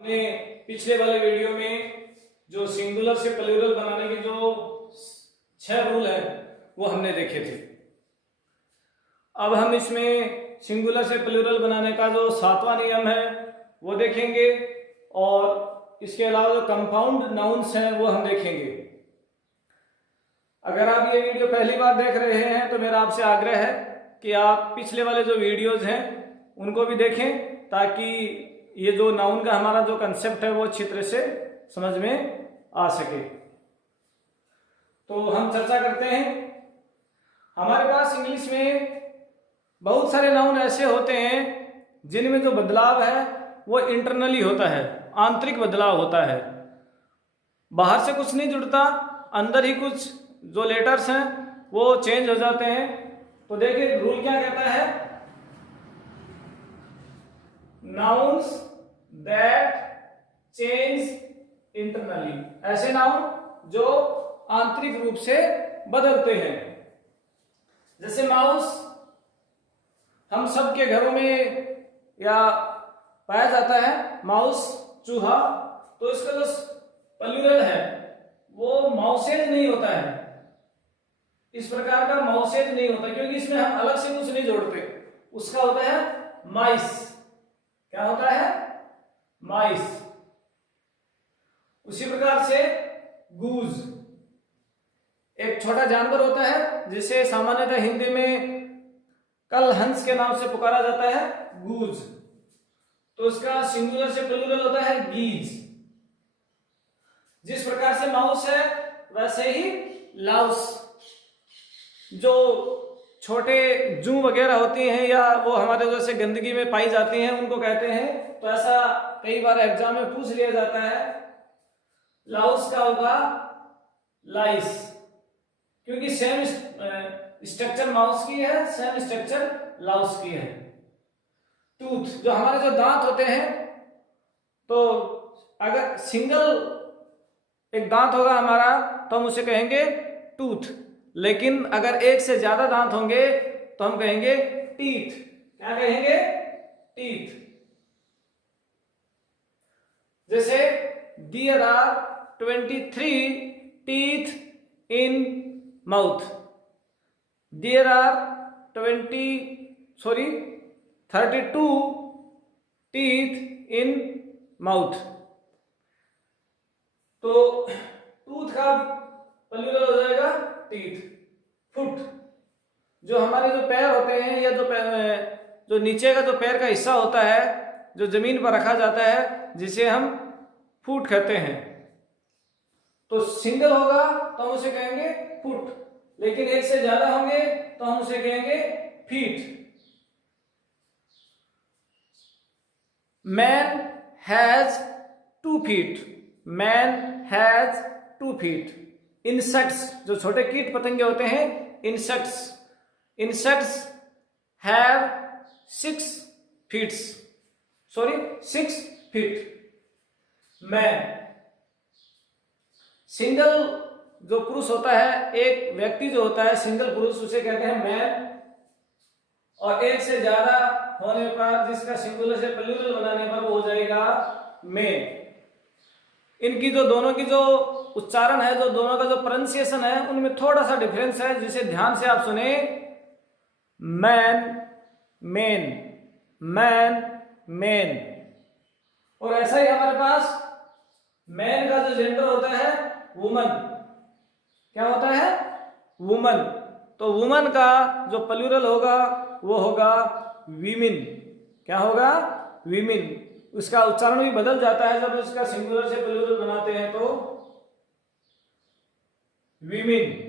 हमने पिछले वाले वीडियो में जो सिंगुलर से प्लूरल बनाने के जो 6 रूल है वो हमने देखे थे। अब हम इसमें सिंगुलर से प्लूरल बनाने का जो 7वां नियम है वो देखेंगे और इसके अलावा जो कंपाउंड नाउन्स हैं वो हम देखेंगे। अगर आप ये वीडियो पहली बार देख रहे हैं तो मेरा आपसे आग्रह है कि आप पिछले वाले जो वीडियोज हैं उनको भी देखें, ताकि ये जो नाउन का हमारा जो कंसेप्ट है वो अच्छी तरह से समझ में आ सके। तो हम चर्चा करते हैं। हमारे पास इंग्लिश में बहुत सारे नाउन ऐसे होते हैं जिनमें जो बदलाव है वो इंटरनली होता है, आंतरिक बदलाव होता है। बाहर से कुछ नहीं जुड़ता, अंदर ही कुछ जो लेटर्स हैं वो चेंज हो जाते हैं। तो देखिए रूल क्या कहता है, नाउन्स दैट चेंज इंटरनली, ऐसे नाउन जो आंतरिक रूप से बदलते हैं। जैसे माउस हम सबके घरों में या पाया जाता है, माउस चूहा, तो इसका जो प्लूरल है वो माउसेज नहीं होता है। इस प्रकार का माउसेज नहीं होता क्योंकि इसमें हम अलग से कुछ नहीं जोड़ते, उसका होता है माइस। क्या होता है? माइस। उसी प्रकार से गूज एक छोटा जानवर होता है जिसे सामान्यतः हिंदी में कल हंस के नाम से पुकारा जाता है, गूज। तो उसका सिंगुलर से प्लूरल होता है गीज। जिस प्रकार से माउस है वैसे ही लाउस। जो छोटे जू वगैरह होती हैं या वो हमारे जैसे गंदगी में पाई जाती हैं उनको कहते हैं। तो ऐसा कई बार एग्जाम में पूछ लिया जाता है, लाउस का होगा लाइस, क्योंकि सेम स्ट्रक्चर माउस की है, सेम स्ट्रक्चर लाउस की है। टूथ, जो हमारे जो दांत होते हैं, तो अगर सिंगल एक दांत होगा हमारा तो हम उसे कहेंगे टूथ, लेकिन अगर एक से ज्यादा दांत होंगे तो हम कहेंगे टीथ। क्या कहेंगे? टीथ। जैसे there are 23 teeth in mouth, there are 32 teeth in mouth. तो टूथ का प्लूरल हो जाएगा टीथ। फुट, जो हमारे जो पैर होते हैं या जो नीचे का जो पैर का हिस्सा होता है जो जमीन पर रखा जाता है जिसे हम फुट कहते हैं। तो सिंगल होगा तो हम उसे कहेंगे फुट, लेकिन एक से ज्यादा होंगे तो हम उसे कहेंगे feet. Man has 2 feet, man has 2 feet। Insects, जो छोटे कीट पतंगे होते हैं, insects have 6 feet। Man, single जो पुरुष होता है, एक व्यक्ति जो होता है सिंगल पुरुष, उसे कहते हैं मैन। और एक से ज्यादा होने पर, जिसका सिंगुलर से प्लूरल बनाने पर वो हो जाएगा मेन। इनकी जो दोनों की जो उच्चारण है, जो दोनों का जो प्रोनाउंसिएशन है, उनमें थोड़ा सा डिफरेंस है, जिसे ध्यान से आप सुने। Man, main, man, main. और ऐसा ही हमारे पास मैन का जो जेंडर होता है वुमन। क्या होता है? वुमन। तो वुमन का जो प्लूरल होगा वो होगा वीमेन। क्या होगा? वीमेन। उसका उच्चारण भी बदल जाता है जब उसका सिंगुलर से प्लूरल बनाते हैं तो वीमेन।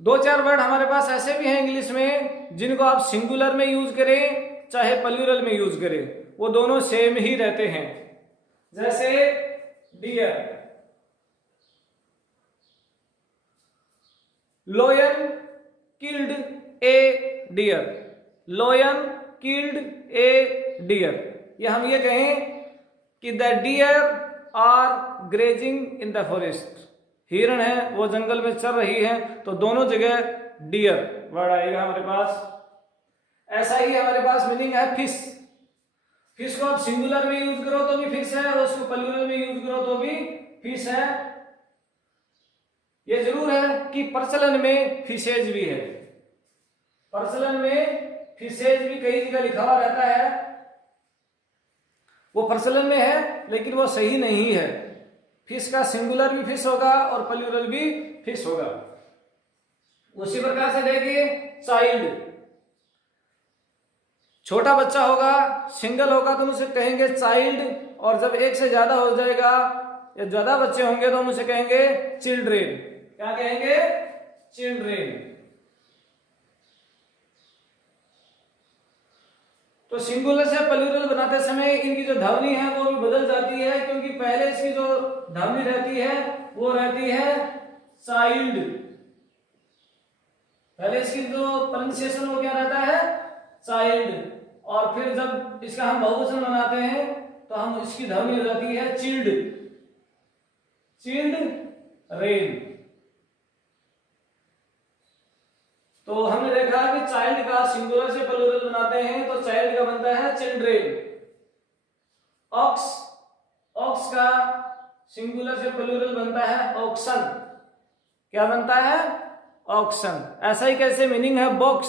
2-4 वर्ड हमारे पास ऐसे भी हैं इंग्लिश में जिनको आप सिंगुलर में यूज करें चाहे प्लूरल में यूज करें, वो दोनों सेम ही रहते हैं। जैसे deer, lion killed a deer, lion killed a deer. या हम ये कहें कि the deer are grazing in the forest, हिरण है वो जंगल में चल रही है, तो दोनों जगह डियर वर्ड आएगा हमारे पास। ऐसा ही हमारे पास मीनिंग है फिश। फिश को आप सिंगुलर में यूज करो तो भी फिश है, और उसको प्लूरल में यूज करो तो भी फिश है। ये जरूर है कि प्रचलन में फिशेज भी है, प्रचलन में फिशेज भी कई जगह लिखा हुआ रहता है, वो प्रचलन में है लेकिन वो सही नहीं है। फिश का सिंगुलर भी फिश होगा और प्लूरल भी फिश होगा। उसी प्रकार से देखिए चाइल्ड, छोटा बच्चा होगा, सिंगल होगा तो हम उसे कहेंगे चाइल्ड, और जब एक से ज्यादा हो जाएगा या ज्यादा बच्चे होंगे तो हम उसे कहेंगे चिल्ड्रेन। क्या कहेंगे? चिल्ड्रेन। तो सिंगुलर से प्लूरल बनाते समय इनकी जो ध्वनि है वो भी बदल जाती है, क्योंकि पहले इसकी जो ध्वनि रहती है वो रहती है चाइल्ड, पहले इसकी जो प्रोनाउंसिएशन वो क्या रहता है? चाइल्ड। और फिर जब इसका हम बहुवचन बनाते हैं तो हम इसकी ध्वनि हो जाती है चिल्ड, चिल्ड्रेन। तो हमने देखा कि चाइल्ड का सिंगुलर से प्लूरल बनाते हैं तो चाइल्ड का बनता है चिल्ड्रेन। ऑक्स, ऑक्स का सिंगुलर से प्लूरल बनता है ऑक्सन। क्या बनता है? ऑक्सन। ऐसा ही कैसे मीनिंग है बॉक्स,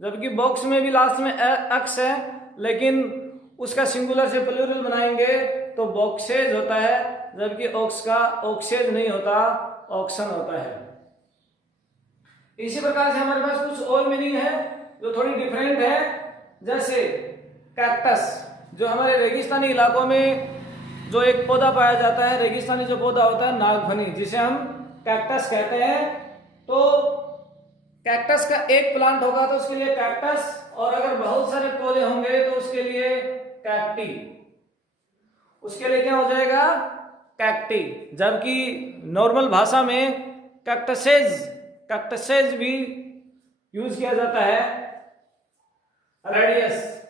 जबकि बॉक्स में भी लास्ट में एक्स है, लेकिन उसका सिंगुलर से प्लूरल बनाएंगे तो बॉक्सेज होता है, जबकि ऑक्स का ऑक्सेज नहीं होता, ऑक्सन होता है। इसी प्रकार से हमारे पास कुछ और मीनिंग है जो थोड़ी डिफरेंट है, जैसे कैक्टस, जो हमारे रेगिस्तानी इलाकों में जो एक पौधा पाया जाता है, रेगिस्तानी जो पौधा होता है नागफनी, जिसे हम कैक्टस कहते हैं। तो कैक्टस का एक प्लांट होगा तो उसके लिए कैक्टस, और अगर बहुत सारे पौधे होंगे तो उसके लिए कैक्टी, उसके लिए क्या हो जाएगा? कैक्टी। जबकि नॉर्मल भाषा में कैक्टसेज, कैक्टसेज भी यूज किया जाता है। रेडियस,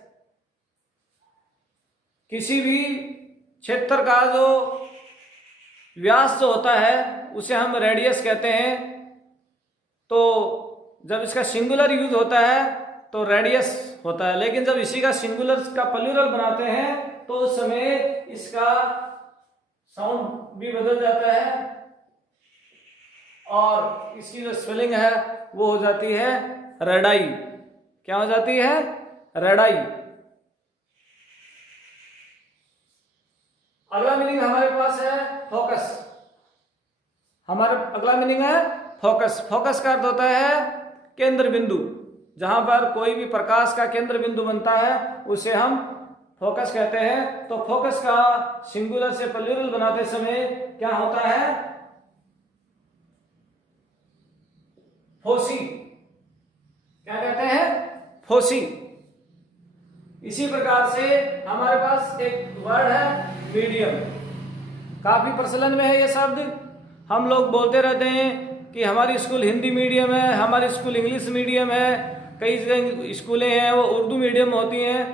किसी भी क्षेत्र का जो व्यास जो होता है उसे हम रेडियस कहते हैं। तो जब इसका सिंगुलर यूज होता है तो रेडियस होता है, लेकिन जब इसी का सिंगुलर का प्लूरल बनाते हैं तो उस समय इसका साउंड भी बदल जाता है और इसकी जो स्पेलिंग है वो हो जाती है रेडाई। क्या हो जाती है? रेडाई। अगला मीनिंग हमारे पास है फोकस। हमारा अगला मीनिंग है फोकस। फोकस का अर्थ होता है केंद्र बिंदु, जहां पर कोई भी प्रकाश का केंद्र बिंदु बनता है उसे हम फोकस कहते हैं। तो फोकस का सिंगुलर से प्लूरल बनाते समय क्या होता है? फोसी। क्या कहते हैं? फोसी। इसी प्रकार से हमारे पास एक वर्ड है मीडियम। काफी प्रचलन में है ये शब्द, हम लोग बोलते रहते हैं कि हमारी स्कूल हिंदी मीडियम है, हमारी स्कूल इंग्लिश मीडियम है, कई जगह स्कूलें हैं वो उर्दू मीडियम होती हैं।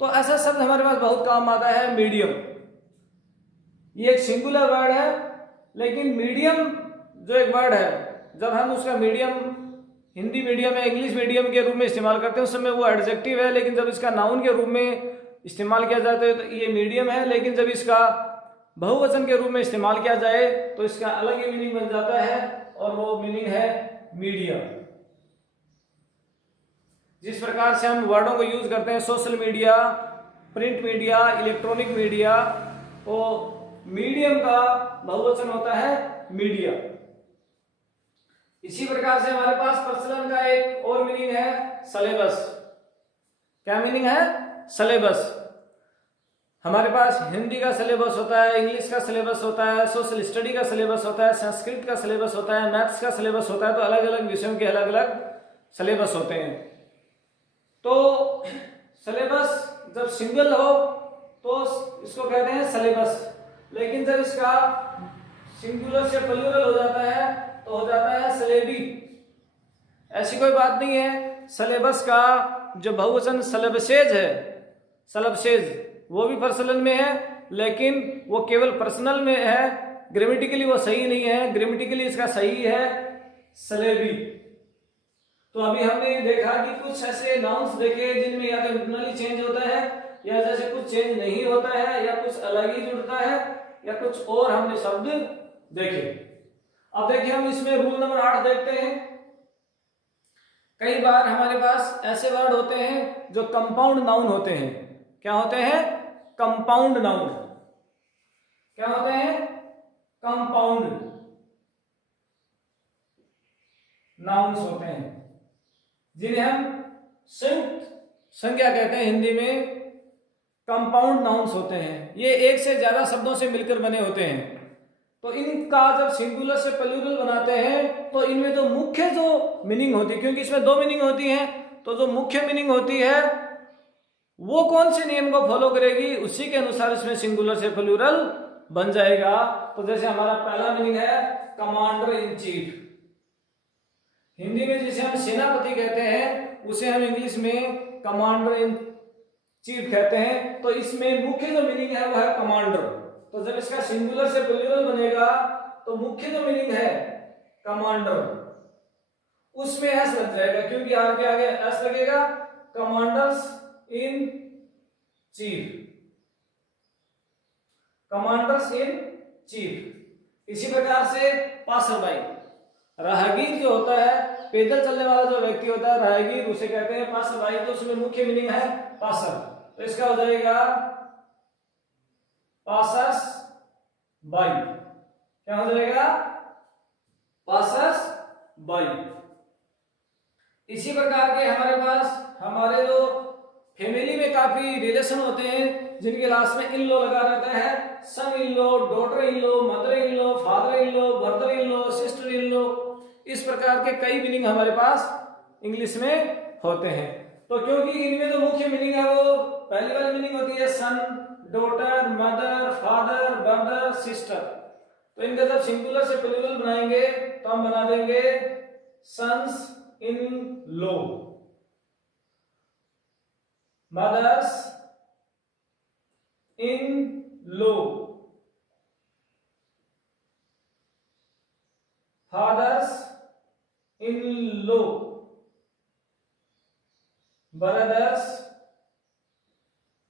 तो ऐसा शब्द हमारे पास बहुत काम आता है मीडियम। ये एक सिंगुलर वर्ड है, लेकिन मीडियम जो एक वर्ड है, जब हम उसका मीडियम हिंदी मीडियम या इंग्लिश मीडियम के रूप में इस्तेमाल करते हैं उस समय वो एडजेक्टिव है, लेकिन जब इसका नाउन के रूप में इस्तेमाल किया जाता है तो ये मीडियम है। लेकिन जब इसका बहुवचन के रूप में इस्तेमाल किया जाए तो इसका अलग ही मीनिंग बन जाता है, और वो मीनिंग है मीडियम। जिस प्रकार से हम वर्डों को यूज करते हैं social media, print media, electronic media, तो मीडियम का बहुवचन होता है मीडिया। इसी प्रकार से हमारे पास प्रचलन का एक और मीनिंग है सिलेबस। क्या मीनिंग है? सिलेबस। हमारे पास हिंदी का सिलेबस होता है, इंग्लिश का सिलेबस होता है, सोशल स्टडी का सिलेबस होता है, संस्कृत का सिलेबस होता है, मैथ्स का सिलेबस होता है। तो अलग अलग विषयों के अलग अलग सिलेबस होते हैं। तो सिलेबस जब सिंगल हो तो इसको कहते हैं सिलेबस, लेकिन जब इसका सिंगुलर से प्लूरल हो जाता है तो हो जाता है सिलेबी। ऐसी कोई बात नहीं है। सिलेबस का जो बहुवचन सिलेबसेज है, सिलेबसेज, वो भी प्रचलन में है, लेकिन वो केवल पर्सनल में है, ग्रामेटिकली वो सही नहीं है। ग्रामेटिकली इसका सही है सिलेबी। तो अभी हमने देखा कि कुछ ऐसे नाउन्स देखे जिनमें या तो इंटरनली चेंज होता है या जैसे कुछ चेंज नहीं होता है या कुछ अलग ही जुड़ता है या कुछ और हमने शब्द देखे। अब देखिए हम इसमें रूल नंबर 8 देखते हैं। कई बार हमारे पास ऐसे वर्ड होते हैं जो कंपाउंड नाउन होते हैं। क्या होते हैं? Compound noun. क्या होते हैं? कंपाउंड नाउन्स होते हैं, जिन्हें हम संयुक्त संज्ञा कहते हैं। हिंदी में कंपाउंड नाउन्स होते हैं। ये एक से ज्यादा शब्दों से मिलकर बने होते हैं। तो इनका जब सिंगुलर से प्लूरल बनाते हैं तो इनमें जो मुख्य जो मीनिंग होती है, क्योंकि इसमें 2 मीनिंग होती है, तो जो मुख्य मीनिंग होती है वो कौन से नियम को फॉलो करेगी, उसी के अनुसार इसमें सिंगुलर से प्लूरल बन जाएगा। तो जैसे हमारा पहला मीनिंग है कमांडर इन चीफ। हिंदी में जिसे हम सेनापति कहते हैं उसे हम इंग्लिश में कमांडर इन चीफ कहते हैं। तो इसमें मुख्य जो मीनिंग है वो है कमांडर। तो जब इसका सिंगुलर से प्लूरल बनेगा तो मुख्य जो मीनिंग है कमांडर, उसमें एस लग जाएगा, क्योंकि आगे आगे एस लगेगा। Commanders in chief, commanders in chief. इसी प्रकार से पासर बाई, राहगीर जो होता है, पैदल चलने वाला जो व्यक्ति होता है राहगीर, उसे कहते हैं पासर बाई। तो उसमें मुख्य मीनिंग है पासर, तो इसका हो जाएगा पासर्स बाई। क्या हो जाएगा? Passers by. इसी प्रकार के हमारे पास हमारे जो फैमिली में काफी रिलेशन होते हैं, जिनके लास्ट में इन लॉ लगा रहता है। Son in law, daughter in law, mother in law, father in law, brother in law, sister in law, इस प्रकार के कई मीनिंग हमारे पास इंग्लिश में होते हैं। तो क्योंकि इनमें जो मुख्य मीनिंग है वो पहली वाली मीनिंग होती है son, daughter, mother, father, brother, sister. तो इनका जब सिंगुलर से प्लूरल बनाएंगे तो हम बना देंगे sons in law, mothers in law, fathers in law, brothers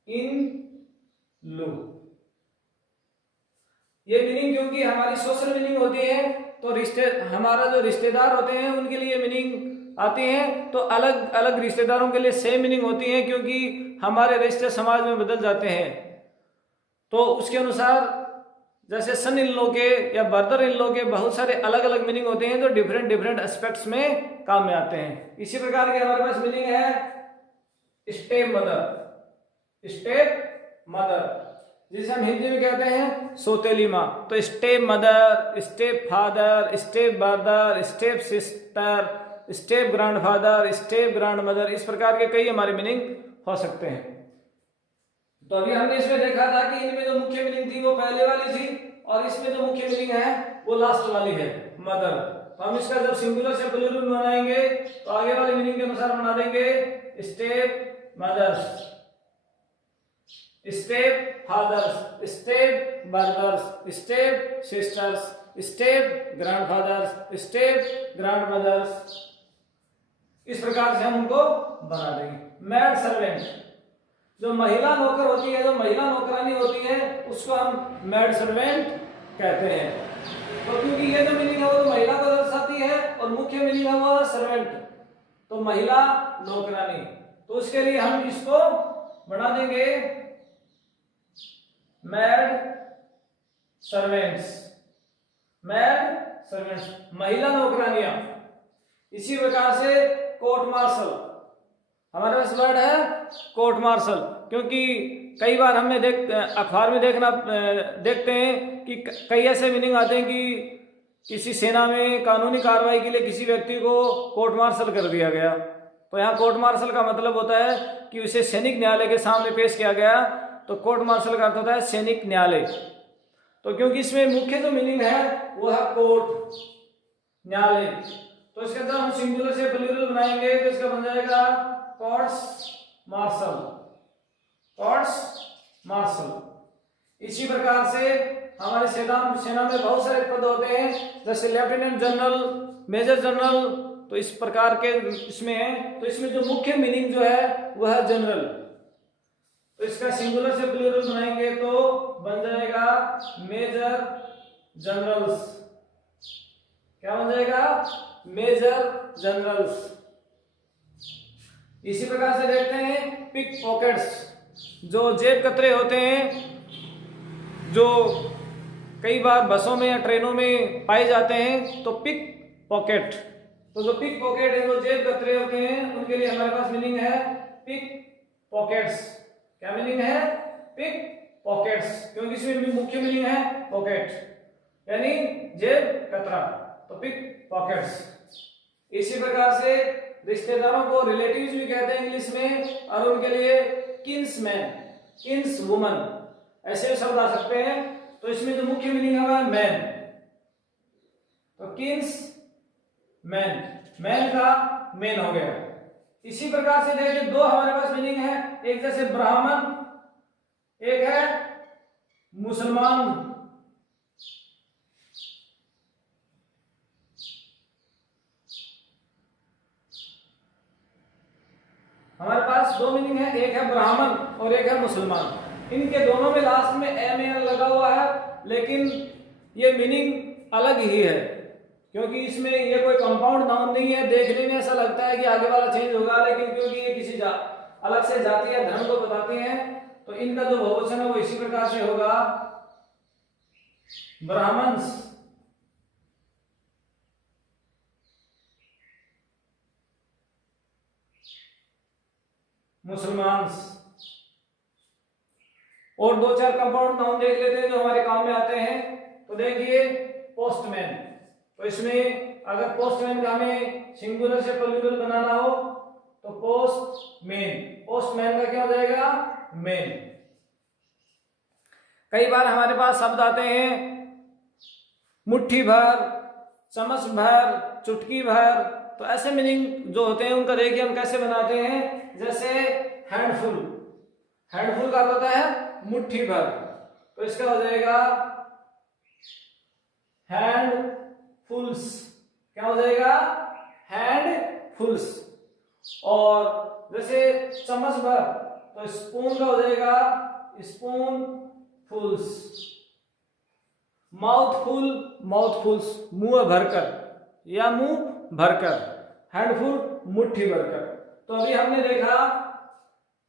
in law. ये मीनिंग क्योंकि हमारी सोशल मीनिंग होती है, तो हमारा जो रिश्तेदार होते हैं उनके लिए मीनिंग आती है, तो अलग अलग रिश्तेदारों के लिए सेम मीनिंग होती है, क्योंकि हमारे रिश्ते समाज में बदल जाते हैं। तो उसके अनुसार जैसे सन इन लॉ के या ब्रदर इन लॉ के बहुत सारे अलग अलग मीनिंग होते हैं, तो डिफरेंट डिफरेंट एस्पेक्ट्स में काम में आते हैं। इसी प्रकार के हमारे पास मीनिंग है स्टेप मदर, स्टेप मदर, जिसे हम हिंदी में कहते हैं सौतेली माँ। तो step mother, step father, step brother, step sister, step grandfather, step grandmother, इस प्रकार के कई हमारे मीनिंग हो सकते हैं। तो अभी हमने इसमें देखा था कि इनमें जो मुख्य मीनिंग थी वो पहले वाली थी, और इसमें जो मुख्य मीनिंग है वो लास्ट वाली है मदर। तो हम इसका जब सिंगुलर से प्लूरल बनाएंगे तो आगे वाले मीनिंग के अनुसार बना देंगे step mothers, step fathers, step brothers, step sisters, step grandfathers, step grandmothers, इस प्रकार से हम उनको बना देंगे। मैड सर्वेंट, जो महिला नौकर होती है, जो महिला नौकरानी होती है, उसको हम मैड सर्वेंट कहते हैं। तो क्योंकि ये जो मीनिंग है वो तो महिला को दर्शाती है और मुख्य मीनिंग है वो सर्वेंट, तो महिला नौकरानी। तो उसके लिए हम इसको बना देंगे मैड सर्वेंट्स, मैड सर्वेंट्स, महिला नौकरानियां। इसी प्रकार से कोर्ट मार्शल, हमारे पास वर्ड है कोर्ट मार्शल, क्योंकि कई बार हमने अखबार में देखते हैं कि कई ऐसे मीनिंग आते हैं कि किसी सेना में कानूनी कार्रवाई के लिए किसी व्यक्ति को कोर्ट मार्शल कर दिया गया। तो यहाँ कोर्ट मार्शल का मतलब होता है कि उसे सैनिक न्यायालय के सामने पेश किया गया। तो कोर्ट मार्शल का अर्थ होता है सैनिक न्यायालय। तो क्योंकि इसमें मुख्य जो मीनिंग है वो है कोर्ट, न्यायालय, तो इसके अंदर हम सिंगुलर से प्लूरल बनाएंगे तो इसका बन जाएगा कोर्ट्स मार्शल, कोर्ट्स मार्शल। इसी प्रकार से हमारे सेना में बहुत सारे पद होते हैं, जैसे लेफ्टिनेंट जनरल, मेजर जनरल, तो इस प्रकार के इसमें है। तो इसमें जो मुख्य मीनिंग जो है वह है जनरल। तो इसका सिंगुलर से प्लूरल बनाएंगे तो बन जाएगा मेजर जनरल्स। क्या बन जाएगा? Major generals. इसी प्रकार से देखते हैं पिक पॉकेट्स, जो जेब कतरे होते हैं, जो कई बार बसों में या ट्रेनों में पाए जाते हैं। तो पिक पॉकेट, तो जो पिक पॉकेट है, जो जेब कतरे होते हैं, उनके लिए हमारे पास मीनिंग है पिक पॉकेट्स। क्या मीनिंग है? पिक पॉकेट्स, क्योंकि इसमें मुख्य मीनिंग है पॉकेट, यानी जेब कतरा, तो पिक पॉकेट्स। इसी प्रकार से रिश्तेदारों को रिलेटिव्स भी कहते हैं इंग्लिश में, और उनके लिए किन्समैन, किन्स वुमन, ऐसे शब्द आ सकते हैं। तो इसमें जो मुख्य मीनिंग है वह मैन, तो किन्स मैन, मैन का मैन हो गया। इसी प्रकार से देखिए दो हमारे पास मीनिंग है, एक जैसे ब्राह्मण, एक है मुसलमान। हमारे पास दो मीनिंग है, एक है ब्राह्मण और एक है मुसलमान। इनके दोनों में लास्ट में एम लगा हुआ है, लेकिन ये मीनिंग अलग ही है, क्योंकि इसमें ये कोई कंपाउंड नाउन नहीं है। देखने में ऐसा लगता है कि आगे वाला चेंज होगा, लेकिन क्योंकि ये किसी अलग से जाति या धर्म को बताते हैं, तो इनका जो बहुवचन है वो इसी प्रकार से होगा, ब्राह्मण्स, मुसलमान्स। और दो चार कंपाउंड नाउन देख लेते हैं जो हमारे काम में आते हैं। तो देखिए पोस्टमैन, तो इसमें अगर पोस्टमैन का हमें सिंगुलर से प्लूरल बनाना हो तो पोस्टमैन, पोस्टमैन का क्या हो जाएगा? मैन। कई बार हमारे पास शब्द आते हैं मुट्ठी भर, चम्मच भर, चुटकी भर, तो ऐसे मीनिंग जो होते हैं उनका देखिए हम कैसे बनाते हैं। जैसे हैंडफुल, हैंडफुल का होता है मुट्ठी भर, तो इसका हो जाएगा हैंडफुल्स। क्या हो जाएगा? हैंडफुल्स। और जैसे चम्मच भर, तो स्पून का हो जाएगा स्पून फुल्स। माउथफुल, माउथफुल्स, मुंह भरकर या मुंह भरकर। हैंडफुल, मुट्ठी भरकर। तो अभी हमने देखा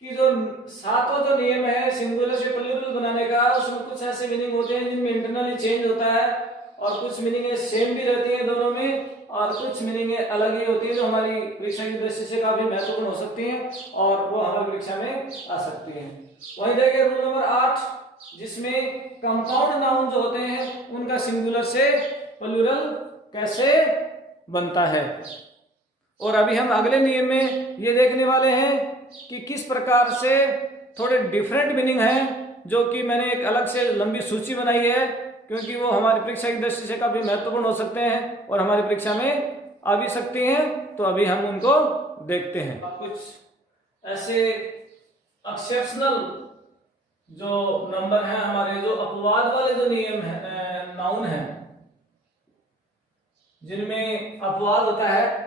कि जो सातों जो नियम है सिंगुलर से प्लूरल बनाने का, उसमें कुछ ऐसे मीनिंग होते हैं जिनमें इंटरनली चेंज होता है, और कुछ मीनिंग सेम भी रहती है दोनों में, और कुछ मीनिंग अलग ही होती है जो हमारी परीक्षा की दृष्टि से काफी महत्वपूर्ण हो सकती हैं और वो हमारी परीक्षा में आ सकती हैं। वहीं देखिए रूल नंबर 8, जिसमें कंपाउंड नाउन जो होते हैं उनका सिंगुलर से प्लूरल कैसे बनता है। और अभी हम अगले नियम में ये देखने वाले हैं कि किस प्रकार से थोड़े डिफरेंट मीनिंग हैं, जो कि मैंने एक अलग से लंबी सूची बनाई है, क्योंकि वो हमारी परीक्षा की दृष्टि से काफी महत्वपूर्ण हो सकते हैं और हमारी परीक्षा में आ भी सकती हैं। तो अभी हम उनको देखते हैं। कुछ ऐसे एक्सेप्शनल जो नंबर हैं हमारे, जो अपवाद वाले जो नियम है, नाउन है, जिनमें अपवाद होता है,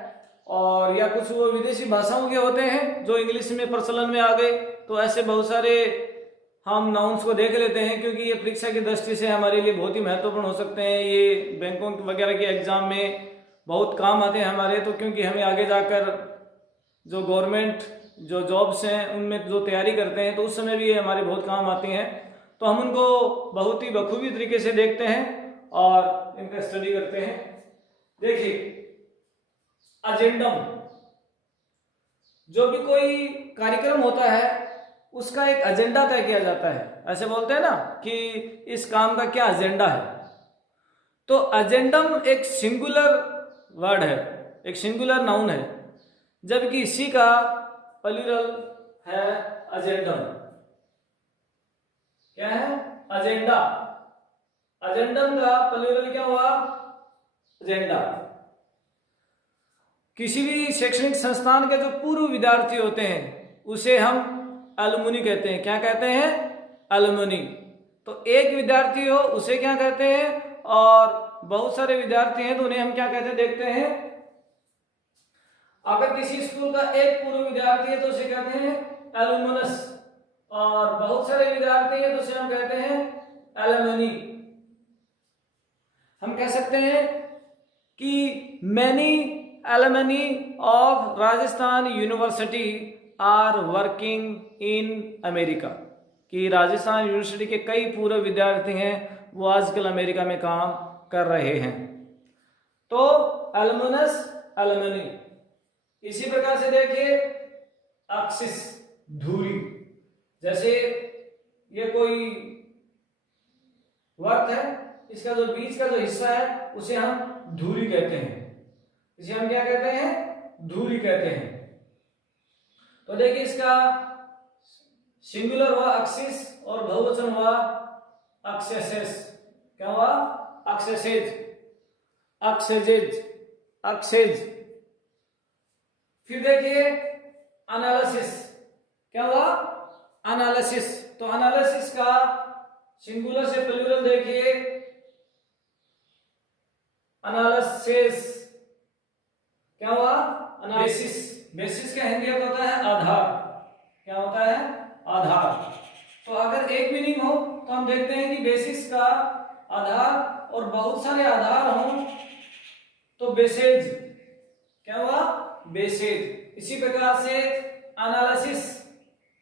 और या कुछ वो विदेशी भाषाओं के होते हैं जो इंग्लिश में प्रचलन में आ गए। तो ऐसे बहुत सारे हम नाउन्स को देख लेते हैं, क्योंकि ये परीक्षा की दृष्टि से हमारे लिए बहुत ही महत्वपूर्ण हो सकते हैं। ये बैंकों वगैरह के एग्जाम में बहुत काम आते हैं हमारे। तो क्योंकि हमें आगे जाकर जो गवर्नमेंट जो जॉब्स हैं उनमें जो तैयारी करते हैं, तो उस समय भी ये हमारे बहुत काम आती हैं। तो हम उनको बहुत ही बखूबी तरीके से देखते हैं और इनका स्टडी करते हैं। देखिए एजेंडम, जो भी कोई कार्यक्रम होता है उसका एक एजेंडा तय किया जाता है। ऐसे बोलते हैं ना कि इस काम का क्या एजेंडा है। तो एजेंडम एक सिंगुलर वर्ड है, एक सिंगुलर नाउन है, जबकि इसी का प्लूरल है एजेंडम। क्या है? एजेंडा। एजेंडम का प्लूरल क्या हुआ? एजेंडा। किसी भी शैक्षणिक संस्थान के जो पूर्व विद्यार्थी होते हैं उसे हम अलुमनी कहते हैं। क्या कहते हैं? अलुमनी। तो एक विद्यार्थी हो उसे क्या कहते हैं, और बहुत सारे विद्यार्थी हैं तो उन्हें हम क्या कहते हैं देखते हैं। अगर किसी स्कूल का एक पूर्व विद्यार्थी है तो उसे कहते हैं एलुमनस, और बहुत सारे विद्यार्थी हैं तो उसे हम कहते हैं एलुमनी। हम कह सकते हैं कि many alumni of Rajasthan university are working in America, कि राजस्थान यूनिवर्सिटी के कई पूर्व विद्यार्थी हैं वो आजकल अमेरिका में काम कर रहे हैं। तो एलुमनस एलुमनी। इसी प्रकार से देखिए एक्सिस धुरी, जैसे ये कोई वर्त है, इसका जो बीच का जो हिस्सा है उसे हम धुरी कहते हैं। इसे हम क्या कहते हैं? धुरी कहते हैं। तो देखिए इसका सिंगुलर हुआ एक्सिस और बहुवचन हुआ एक्सेसेस। क्या हुआ? एक्सेसेज, एक्सेजेज, एक्सेज। फिर देखिए एनालिसिस। क्या हुआ? एनालिसिस। तो एनालिसिस का सिंगुलर से प्लूरल देखिए एनालिसिस। क्या हुआ? एनालिसिस। बेसिस का हिंदी अर्थ होता है आधार। क्या होता है? आधार। तो अगर एक मीनिंग हो तो हम देखते हैं कि बेसिस का आधार और बहुत सारे आधार हों तो बेसेज। क्या हुआ? बेसेज। इसी प्रकार से एनालिसिस,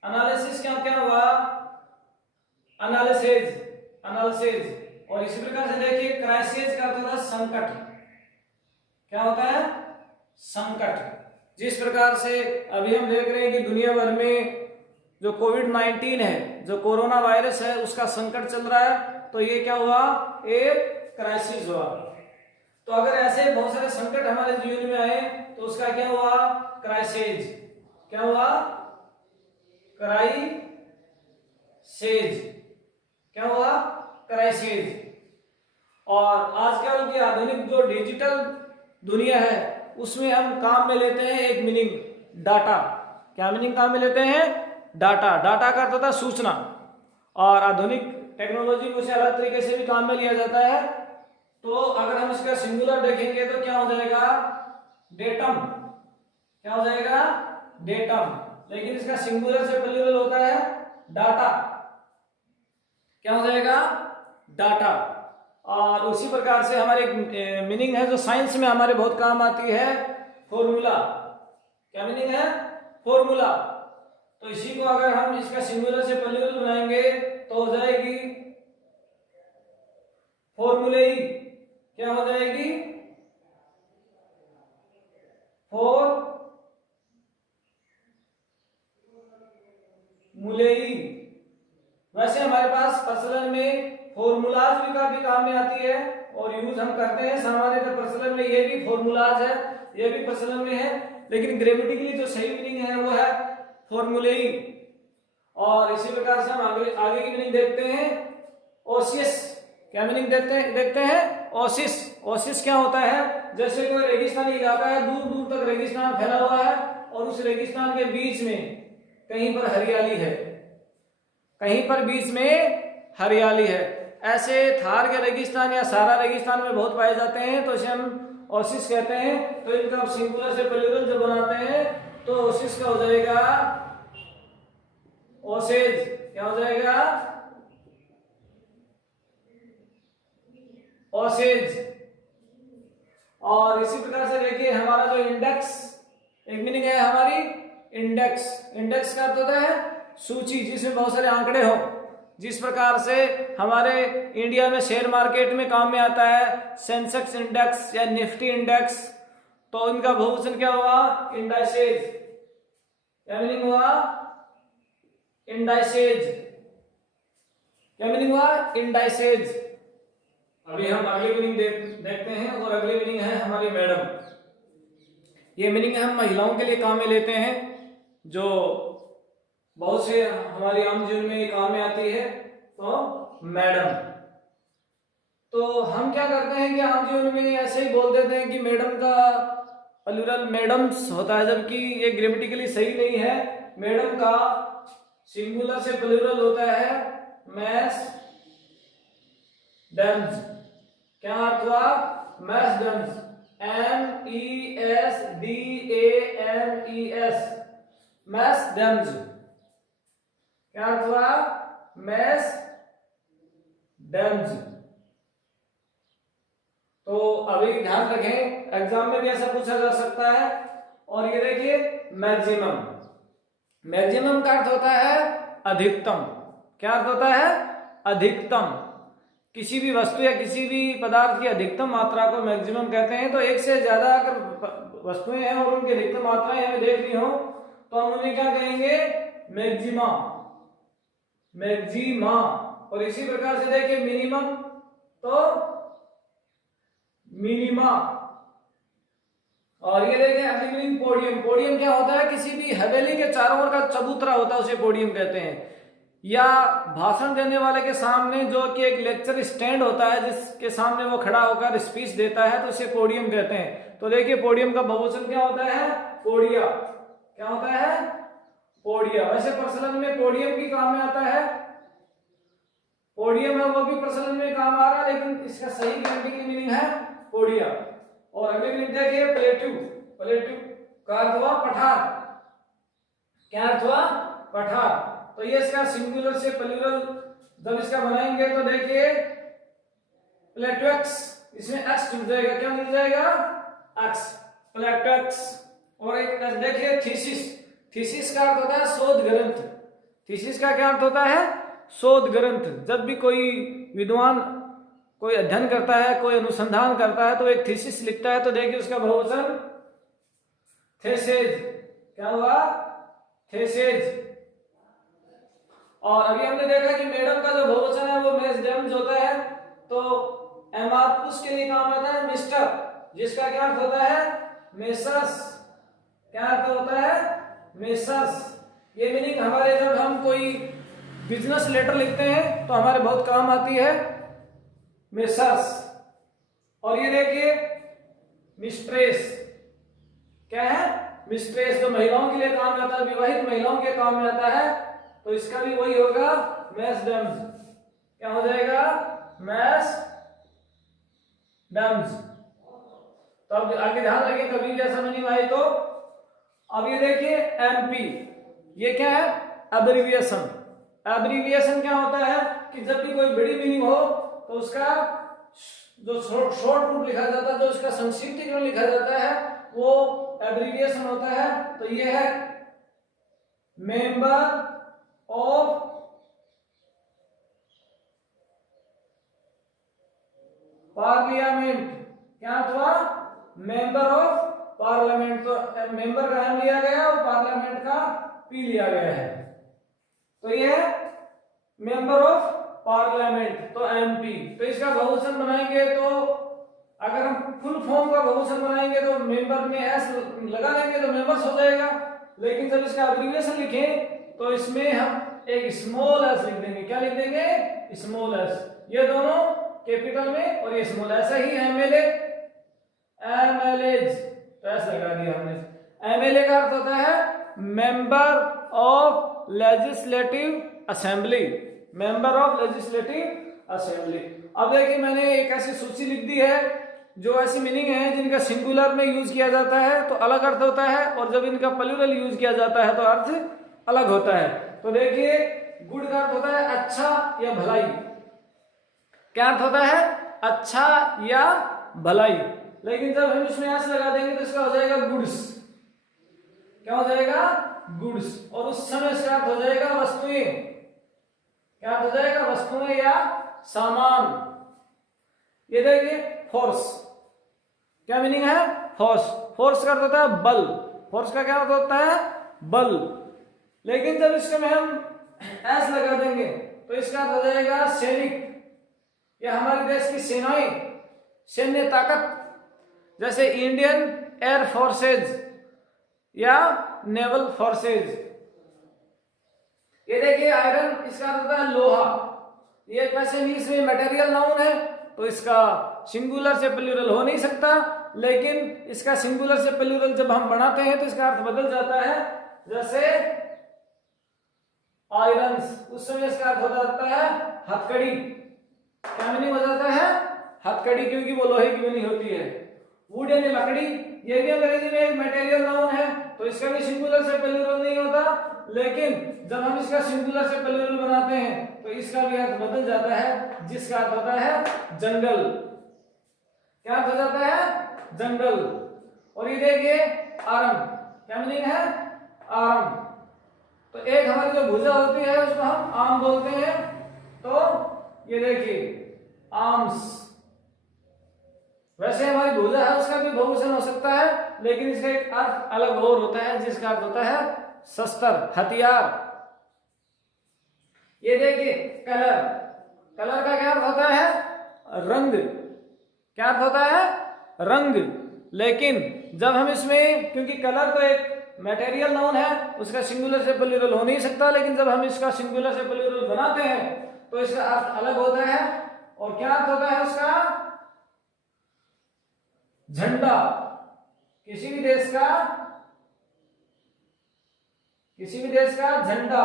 एनालिसिस क्या हुआ? Analysis, analysis. और इसी प्रकार से देखिए क्राइसिस का अर्थ होता है संकट। क्या होता है? संकट। जिस प्रकार से अभी हम देख रहे हैं कि दुनिया भर में जो कोविड-19 है, जो कोरोना वायरस है, उसका संकट चल रहा है, तो ये क्या हुआ? एक क्राइसिस हुआ। तो अगर ऐसे बहुत सारे संकट हमारे जीवन में आए तो उसका क्या हुआ? क्राइसिस। क्या हुआ? क्राइसिस। क्या हुआ? क्राइसिस। और आजकल की आधुनिक जो डिजिटल दुनिया है उसमें हम काम में लेते हैं एक मीनिंग डाटा। क्या मीनिंग काम में लेते हैं? डाटा। डाटा का अर्थ होता है सूचना, और आधुनिक टेक्नोलॉजी को उसे अलग तरीके से भी काम में लिया जाता है। तो अगर हम इसका सिंगुलर देखेंगे तो क्या हो जाएगा? डेटम। क्या हो जाएगा? डेटम। लेकिन इसका सिंगुलर से प्लूरल होता है डाटा। क्या हो जाएगा? डाटा। और उसी प्रकार से हमारे मीनिंग है जो साइंस में हमारे बहुत काम आती है, फॉर्मूला। क्या मीनिंग है? फॉर्मूला। तो इसी को अगर हम इसका सिंगुलर से प्लूरल बनाएंगे तो हो जाएगी फॉर्मूलेई। क्या हो जाएगी? फॉर्मूलेई। वैसे हमारे पास प्रचलन में फॉर्मूलाज भी काफी काम में आती है और यूज हम करते हैं सामान्यतः। प्रचलन में ये भी फॉर्मूलाज है, ये भी प्रचलन में है, लेकिन ग्रामेटिकली जो सही मीनिंग है वो है फॉर्मूलेई। और इसी प्रकार से हम आगे की मीनिंग देखते हैं ओसिस। क्या मीनिंग देखते हैं? ओसिस। ओसिस क्या होता है? जैसे कोई रेगिस्तानी इलाका है, दूर दूर तक रेगिस्तान फैला हुआ है और उस रेगिस्तान के बीच में कहीं पर हरियाली है, कहीं पर बीच में हरियाली है। ऐसे थार के रेगिस्तान या सारा रेगिस्तान में बहुत पाए जाते हैं, तो इसे हम ओसिस कहते हैं। तो इनका सिंगुलर से प्लूरल जब बनाते हैं तो ओसिस का हो जाएगा ओसेज। क्या हो जाएगा? ओसेज। और इसी प्रकार से देखिए हमारा जो इंडेक्स, एक मीनिंग है हमारी इंडेक्स। इंडेक्स का अर्थ होता है सूची, जिसमें बहुत सारे आंकड़े हो। जिस प्रकार से हमारे इंडिया में शेयर मार्केट में काम में आता है सेंसेक्स इंडेक्स या निफ्टी इंडेक्स, तो इनका बहुवचन क्या हुआ? इंडाइसेज। क्या मीनिंग हुआ? इंडाइसेज। क्या मीनिंग हुआ? इंडाइसेज। अभी हम अगली मीनिंग देखते हैं, और अगली मीनिंग है हमारी मैडम। ये मीनिंग हम महिलाओं के लिए काम में लेते हैं, जो बहुत से हमारी आम जीवन में काम में आती है। तो मैडम। तो हम क्या करते हैं कि आम जीवन में ऐसे ही बोल देते हैं कि मैडम का प्लूरल मैडम्स होता है, जबकि ये ग्रामेटिकली सही नहीं है। मैडम का सिंगुलर से प्लूरल होता है मैस डम्स। क्या अर्थ हुआ? Mesdames. MESDAMES। Mesdames. क्या अर्थ हुआ? Mesdames. तो अभी ध्यान रखें, एग्जाम में भी ऐसा पूछा जा सकता है। और ये देखिए मैक्सिमम, मैक्सिमम का अर्थ होता है अधिकतम। क्या अर्थ होता है? अधिकतम। किसी भी वस्तु या किसी भी पदार्थ की अधिकतम मात्रा को मैक्सिमम कहते हैं। तो एक से ज्यादा अगर वस्तुएं हैं और उनकी अधिकतम मात्राएं हमें देखनी हो तो हम उन्हें क्या कहेंगे? Maxima, maxima. और इसी प्रकार से देखिए मिनिमम तो मिनिमा। और ये देखिए अगली मीनिंग पोडियम। पोडियम क्या होता है? किसी भी हवेली के चारों ओर का चबूतरा होता है उसे पोडियम कहते हैं। या भाषण देने वाले के सामने जो कि एक लेक्चर स्टैंड होता है जिसके सामने वो खड़ा होकर स्पीच देता है तो उसे पोडियम कहते हैं। तो देखिए पोडियम का बहुवचन क्या होता है? पोडिया। क्या होता है? पोडिया। वैसे प्रचलन में पोडियम की काम में आता है, पोडियम है वो भी प्रचलन में काम आ रहा है, लेकिन इसका सही ग्रामेटिकल मीनिंग है पोडिया। और अगले मीनिंग देखिए प्लेट्यू। प्लेट्यू का अर्थ हुआ पठार। क्या अर्थ हुआ? पठार। तो ये इसका सिंगुलर से प्लूरल जब इसका बनाएंगे तो देखिए प्लेट्वेक्स, इसमें एक्स जुड़ जाएगा। क्या जुड़ जाएगा? एक्स, प्लेट्वेक्स। और एक देखिए थीसिस। थीसिस का अर्थ होता है शोध ग्रंथ। थीसिस का क्या अर्थ होता है? शोध ग्रंथ। जब भी कोई विद्वान कोई अध्ययन करता है, कोई अनुसंधान करता है तो एक थीसिस लिखता है। तो देखिए उसका बहुवचन थेसेज। क्या हुआ? थेसेज। और अभी हमने देखा कि मैडम का जो बहुवचन है वो मेसडेम्स होता है। तो एमआर पुरुष के लिए काम आता है मिस्टर, जिसका क्या अर्थ होता है? मेसर्स। क्या अर्थ होता है? मेसर्स। ये मीनिंग हमारे जब हम कोई बिजनेस लेटर लिखते हैं तो हमारे बहुत काम आती है मेसर्स। और ये देखिए मिस्ट्रेस। क्या है? मिस्ट्रेस, जो महिलाओं के लिए काम आता है, विवाहित महिलाओं के काम में आता है। तो इसका भी वही होगा मैसडेम्स। क्या हो जाएगा? मैसडेम्स। तो अब आगे ध्यान रखिए कभी भी ऐसा मीनिंग आए तो। अब ये देखिए एमपी, ये क्या है? एब्रिविएशन। एब्रिविएशन क्या होता है कि जब भी कोई बड़ी मीनिंग हो तो उसका जो शॉर्ट रूप लिखा जाता है, जो उसका संक्षिप्तीकरण लिखा जाता है वो एब्रिविएशन होता है। तो ये है मेंबर ऑफ पार्लियामेंट। क्या हुआ? Member of parliament. तो मेंबर का एम लिया गया और पार्लियामेंट का पी लिया गया है। तो ये मेंबर ऑफ पार्लियामेंट, तो एमपी। तो इसका बहुवचन बनाएंगे तो अगर हम फुल फॉर्म का बहुवचन बनाएंगे तो मेंबर में एस लगा देंगे तो मेंबर्स हो जाएगा। लेकिन जब इसका एब्रिविएशन लिखें तो इसमें हम एक स्मॉल एस लिख देंगे। क्या लिख देंगे? Small S. ये दोनों कैपिटल में और ये स्मॉल। ऐसा ही एमएलए, एमएलएज, तो ऐसा लगा दिया हमने। एमएलए का अर्थ होता है member of legislative assembly. Member of legislative assembly. अब देखिए मैंने एक ऐसी सूची लिख दी है जो ऐसी मीनिंग है जिनका सिंगुलर में यूज किया जाता है तो अलग अर्थ होता है, और जब इनका प्लूरल यूज किया जाता है तो अर्थ अलग होता है। तो देखिए गुड का अर्थ होता है अच्छा या भलाई। क्या अर्थ होता है? अच्छा या भलाई। लेकिन जब हम इसमें एस लगा देंगे तो इसका हो जाएगा गुड्स। क्या हो जाएगा? गुड्स। और उस समय इसका अर्थ हो जाएगा वस्तुएं। क्या अर्थ हो जाएगा? वस्तुएं या सामान। ये देखिए फोर्स। क्या मीनिंग है? फोर्स। फोर्स का अर्थ होता है बल। फोर्स का क्या अर्थ होता है? बल। लेकिन जब इसमें हम एस लगा देंगे तो इसका अर्थ हो जाएगा सैनिक, या हमारे देश की सेनाएं, सैन्य ताकत, जैसे इंडियन एयर फोर्सेज या नेवल फोर्सेज। ये देखिए आयरन, इसका अर्थ होता है लोहा। ये वैसे भी इसमें मटेरियल नाउन है तो इसका सिंगुलर से प्लूरल हो नहीं सकता, लेकिन इसका सिंगुलर से प्लूरल जब हम बनाते हैं तो इसका अर्थ बदल जाता है। जैसे आयरन्स, उस समय इसका अर्थ हो जाता है हथकड़ी। क्या मीनिंग हो जाता है? हथकड़ी, क्योंकि वो लोहे की बनी होती है। वुड यानी लकड़ी, ये भी अंग्रेजी में एक मटेरियल नाउन है तो इसका भी सिंगुलर से प्लूरल नहीं होता, लेकिन जब हम इसका सिंगुलर से प्लूरल बनाते हैं तो इसका भी अर्थ बदल जाता है, जिसका अर्थ होता है जंगल। क्या अर्थ हो जाता है? जंगल। और ये देखिए आरम, क्या मीनिंग है? आरम। तो एक हमारी जो भुजा होती है उसको हम आम बोलते हैं, तो ये देखिए आर्म्स। वैसे हमारी भुजा है उसका भी बहुवचन हो सकता है, लेकिन इसका एक अर्थ अलग और होता है, जिसका अर्थ होता है शस्त्र, हथियार। ये देखिए कलर, कलर का क्या अर्थ होता है? रंग। क्या अर्थ होता है? रंग। लेकिन जब हम इसमें, क्योंकि कलर तो एक मटेरियल नाउन है, उसका सिंगुलर से प्लूरल हो नहीं सकता, लेकिन जब हम इसका सिंगुलर से प्लूरल बनाते हैं तो इसका अर्थ अलग होता है। और क्या अर्थ होता है उसका? झंडा। किसी भी देश का झंडा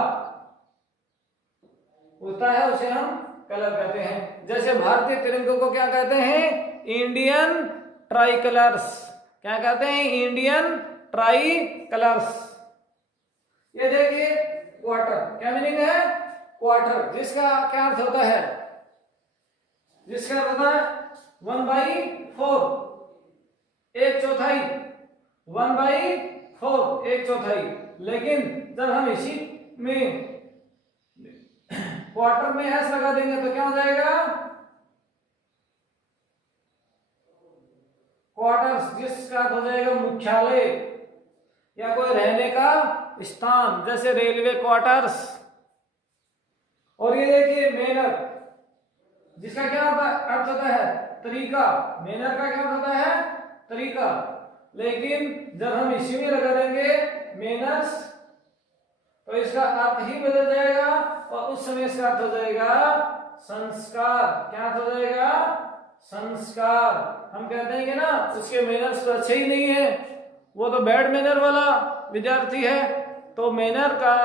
होता है, उसे हम कलर कहते हैं। जैसे भारतीय तिरंगे को क्या कहते हैं? Indian try colours. क्या कहते हैं? Indian try colours. ये देखिए क्वार्टर, क्या मीनिंग है? क्वार्टर, जिसका क्या अर्थ होता है? जिसका अर्थ होता है 1/4, एक चौथाई। 1/4, एक चौथाई। लेकिन जब हम इसी में क्वार्टर में एस लगा देंगे तो क्या हो जाएगा? क्वार्टर्स, जिसका अर्थ हो जाएगा मुख्यालय या कोई रहने का स्थान, जैसे रेलवे क्वार्टर्स। और ये देखिए मैनर, जिसका क्या अर्थ होता है? तरीका। मैनर का क्या होता है? तरीका। लेकिन जब हम इसी में लगा देंगे मैनर्स तो इसका अर्थ ही बदल जाएगा, और उस समय इसका अर्थ हो जाएगा संस्कार। क्या अर्थ हो जाएगा? संस्कार। हम कहते हैं कि ना उसके मैनर्स तो अच्छे ही नहीं है, वो तो बैड मैनर वाला विद्यार्थी है, तो मैनर का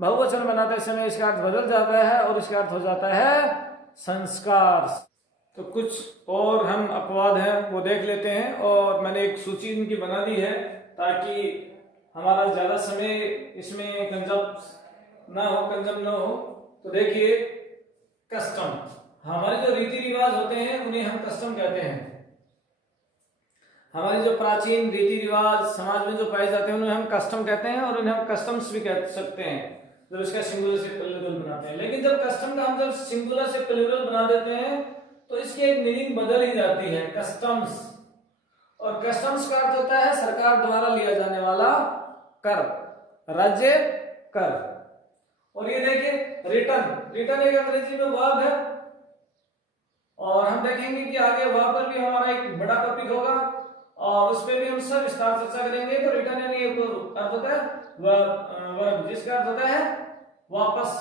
बहुवचन बनाते समय इसका अर्थ बदल जाता है और इसका अर्थ हो जाता है संस्कार। तो कुछ और हम अपवाद हैं वो देख लेते हैं, और मैंने एक सूची इनकी बना दी है ताकि हमारा ज्यादा समय इसमें कंजम ना हो। तो देखिए कस्टम, हमारे जो रीति रिवाज होते हैं उन्हें हम कस्टम कहते हैं। हमारी जो प्राचीन रीति रिवाज समाज में जो पाए जाते हैं उन्हें हम कस्टम कहते हैं, और उन्हें हम कस्टम्स भी कह सकते हैं जब इसका सिंगुलर से प्लूरल बनाते हैं। लेकिन जब कस्टम का हम जब सिंगुलर से प्लूरल बना देते हैं तो इसकी एक मीनिंग बदल ही जाती है, कस्टम्स। और कस्टम्स का अर्थ होता है सरकार द्वारा लिया जाने वाला कर, राज्य कर। और ये देखिए रिटर्न, रिटर्न एक अंग्रेजी में वर्ब है, और हम देखेंगे कि आगे वहां पर भी हमारा एक बड़ा टॉपिक होगा और उस पर भी हम सब विस्तार चर्चा करेंगे। तो रिटर्न यानी एक अर्थ होता है वर्ब, जिसका अर्थ होता है वापस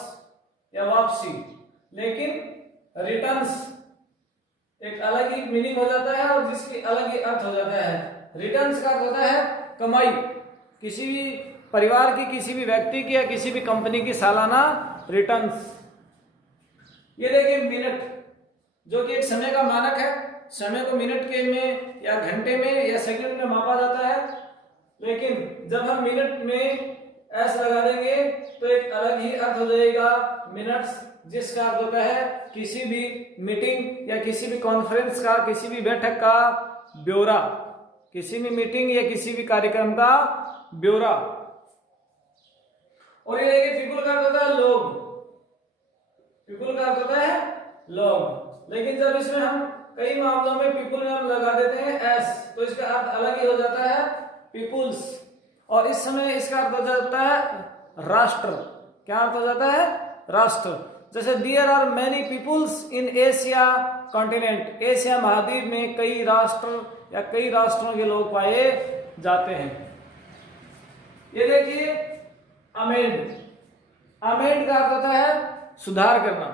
या वापसी। लेकिन रिटर्न्स एक अलग ही मीनिंग हो जाता है और जिसकी अलग ही अर्थ हो जाता है। रिटर्न्स का अर्थ होता है कमाई, किसी भी परिवार की, किसी भी व्यक्ति की या किसी भी कंपनी की सालाना रिटर्न्स। ये देखिए मिनट, जो कि एक समय का मानक है, समय को मिनट के में या घंटे में या सेकंड में मापा जाता है। लेकिन जब हम मिनट में एस लगा देंगे तो एक अलग ही अर्थ हो जाएगा मिनट्स, जिसका अर्थ होता है किसी भी मीटिंग या किसी भी कॉन्फ्रेंस का, किसी भी बैठक का ब्यौरा, किसी भी मीटिंग या किसी भी कार्यक्रम का ब्यौरा। और ये देखिए पीपुल का अर्थ होता है लोग, पीपुल का अर्थ होता है लोग। लेकिन जब इसमें हम कई मामलों में पीपुल में हम लगा देते हैं एस तो इसका अर्थ अलग ही हो जाता है पीपुल्स। और इस समय इसका अर्थ हो जाता है राष्ट्र। क्या अर्थ हो जाता है? राष्ट्र। जैसे there are many peoples in Asia continent, Asia महाद्वीप में कई राष्ट्र या कई राष्ट्रों के लोग पाए जाते हैं। ये देखिए अमेंड, अमेंड का अर्थ होता है सुधार करना।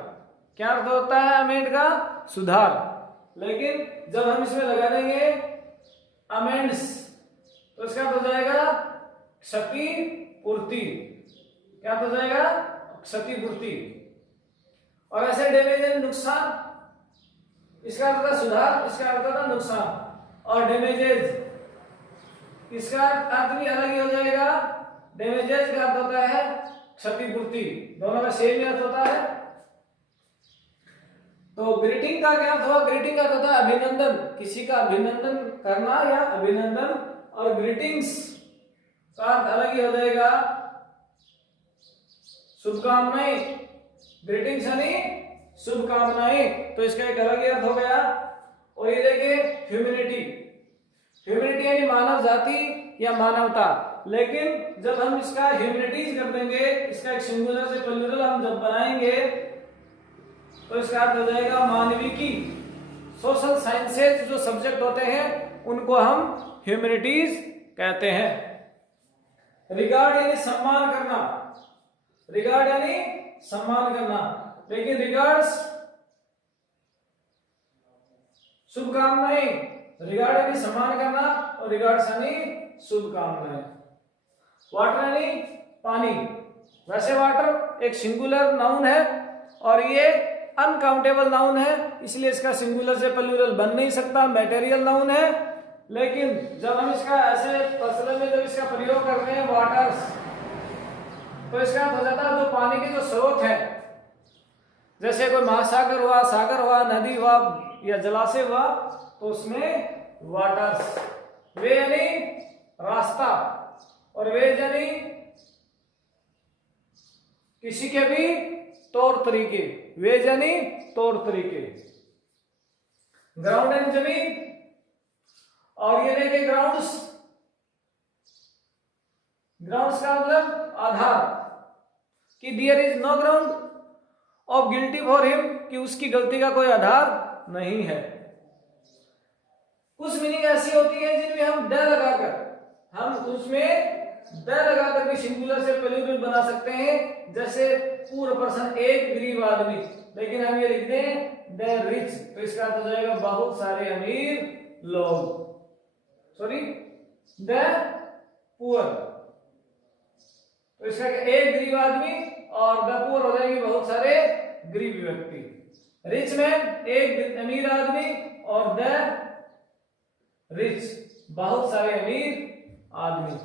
क्या अर्थ होता है अमेंड का? सुधार। लेकिन जब हम इसमें लगा देंगे अमेंड्स तो इसका अर्थ हो जाएगा क्षतिपूर्ति। क्या अर्थ हो जाएगा? क्षतिपूर्ति। और ऐसे डैमेज यानी नुकसान, इसका अर्थ होता सुधार, इसका अर्थ होता नुकसान। और डैमेजेज, इसका अर्थ भी अलग ही हो जाएगा। डैमेजेज का अर्थ होता है क्षतिपूर्ति, दोनों का सेम अर्थ होता है। तो ग्रीटिंग का क्या अर्थ हुआ? ग्रीटिंग का अर्थ होता है अभिनंदन, किसी का अभिनंदन करना या अभिनंदन, और ग्रीटिंग्स का अर्थ अलग ही हो जाएगा, शुभकामनाएं। ग्रीटिंग्स यानी शुभकामनाएं, तो इसका एक अलग ही अर्थ हो गया। और ये देखिए ह्यूमैनिटी, ह्यूमैनिटी यानी मानव जाति या मानवता, लेकिन जब हम इसका ह्यूमैनिटीज कर देंगे, इसका एक सिंगुलर से प्लूरल हम जब बनाएंगे तो इसका अर्थ हो जाएगा मानविकी। सोशल साइंसेज जो सब्जेक्ट होते हैं उनको हम ह्यूमैनिटीज कहते हैं। रिगार्ड यानी सम्मान करना, रिगार्ड यानी सम्मान करना, लेकिन रिगार्ड्स शुभकामनाएं, रिगार्ड यानी सम्मान करना और रिगार्ड्स यानी शुभकामनाएं। वाटर यानी पानी, वैसे वाटर एक सिंगुलर नाउन है और ये अनकाउंटेबल नाउन है, इसलिए इसका सिंगुलर से प्लूरल बन नहीं सकता, मैटेरियल नाउन है। लेकिन जब हम इसका ऐसे पर्सन में जब इसका प्रयोग करते हैं वाटर्स, तो इसका अर्थ हो जाता है जो पानी के जो स्रोत है, जैसे कोई महासागर हुआ, सागर हुआ, नदी हुआ या जलाशय हुआ, तो उसमें वाटर्स। वे यानी रास्ता और वेज यानी किसी के भी तौर तरीके, वेज यानी तौर तरीके। ग्राउंड यानी जमीन, और ये देखिए ग्राउंड्स, ग्राउंड्स का मतलब आधार, कि there is no ground of guilty for him, कि उसकी गलती का कोई आधार नहीं है। कुछ मीनिंग ऐसी होती है जिनमें हम द लगाकर, हम उसमें द लगाकर भी सिंगुलर से प्लूरल बना सकते हैं, जैसे पूर पर्सन एक गरीब आदमी, लेकिन हम ये लिखते हैं द रिच, तो इसका अर्थ हो जाएगा बहुत सारे अमीर लोग, सॉरी द पुअर, तो इसका एक गरीब आदमी और द पुअर हो जाएगी बहुत सारे गरीब व्यक्ति। रिच मैन एक अमीर आदमी और द रिच बहुत सारे अमीर आदमी।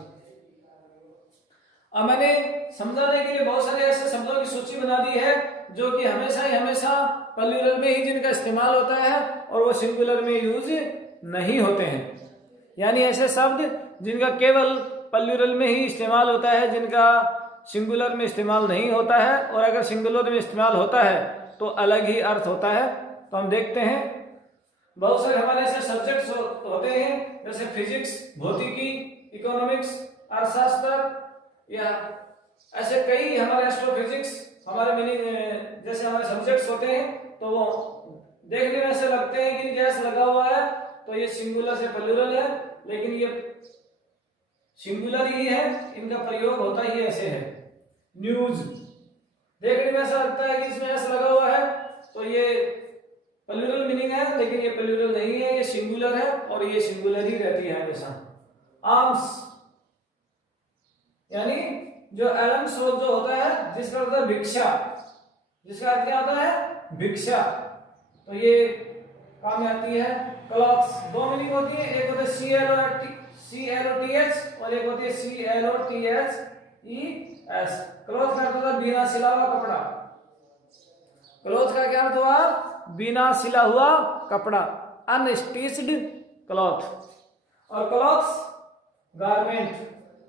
अब मैंने समझाने के लिए बहुत सारे ऐसे शब्दों की सूची बना दी है जो कि हमेशा प्लूरल में ही जिनका इस्तेमाल होता है और वो सिंगुलर में यूज नहीं होते हैं, यानी ऐसे शब्द जिनका केवल प्लूरल में ही इस्तेमाल होता है, जिनका सिंगुलर में इस्तेमाल नहीं होता है, और अगर सिंगुलर में इस्तेमाल होता है तो अलग ही अर्थ होता है। तो हम देखते हैं बहुत सारे हमारे ऐसे सब्जेक्ट्स होते हैं जैसे फिजिक्स, भौतिकी, इकोनॉमिक्स, अर्थशास्त्र, या ऐसे कई हमारे एस्ट्रोफिजिक्स हमारे मीनिंग जैसे हमारे सब्जेक्ट्स होते हैं, तो वो देखने में ऐसे लगते हैं कि गैस लगा हुआ है तो ये सिंगुलर से प्लूरल है, लेकिन ये सिंगुलर ही है, इनका प्रयोग होता ही ऐसे है। न्यूज देखने में ऐसा लगता है कि इसमें ऐसा लगा हुआ है तो ये प्लूरल मीनिंग है, लेकिन ये प्लूरल नहीं है, ये सिंगुलर है और ये सिंगुलर ही रहती है हमेशा। आर्म्स यानी जो एलम्स जो होता है जिसका अर्थ है भिक्षा, जिसका अर्थ क्या होता है भिक्षा, तो ये काम में आती है। क्लॉथ्स दो मीनिंग होती है, एक होता है CLOTH और एक होती है CLOTHES। क्लॉथ का अर्थ होता है बिना सिला हुआ कपड़ा, क्लॉथ का क्या अर्थ हुआ बिना सिला हुआ कपड़ा, अनस्टिच्ड क्लॉथ। और क्लॉथ्स गारमेंट,